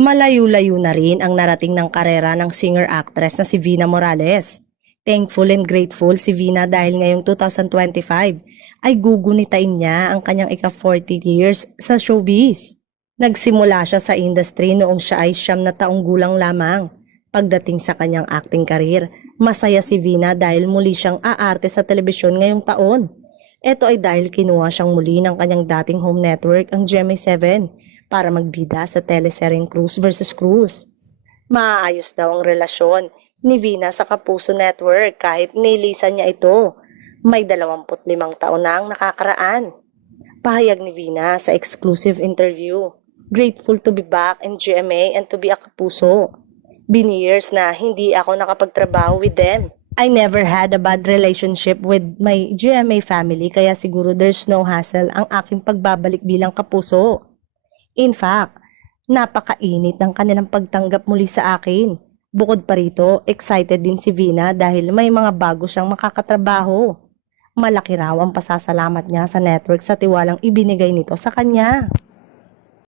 Malayo-layo na rin ang narating ng karera ng singer-actress na si Vina Morales. Thankful and grateful si Vina dahil ngayong 2025 ay gugunitain niya ang kanyang ika-40 years sa showbiz. Nagsimula siya sa industry noong siya ay 9 na taong gulang lamang. Pagdating sa kanyang acting career, masaya si Vina dahil muli siyang aarte sa telebisyon ngayong taon. Ito ay dahil kinuha siyang muli ng kanyang dating home network ang GMA7 para magbida sa teleseryeng Cruz vs. Cruz. Maayos daw ang relasyon ni Vina sa Kapuso Network kahit nilisan niya ito. May 25 taon na ang nakakaraan. Pahayag ni Vina sa exclusive interview. Grateful to be back in GMA and to be a Kapuso. Been years na hindi ako nakapagtrabaho with them. I never had a bad relationship with my GMA family kaya siguro there's no hassle ang aking pagbabalik bilang Kapuso. In fact, napakainit ng kanilang pagtanggap muli sa akin. Bukod pa rito, excited din si Vina dahil may mga bago siyang makakatrabaho. Malaki raw ang pasasalamat niya sa network sa tiwalang ibinigay nito sa kanya.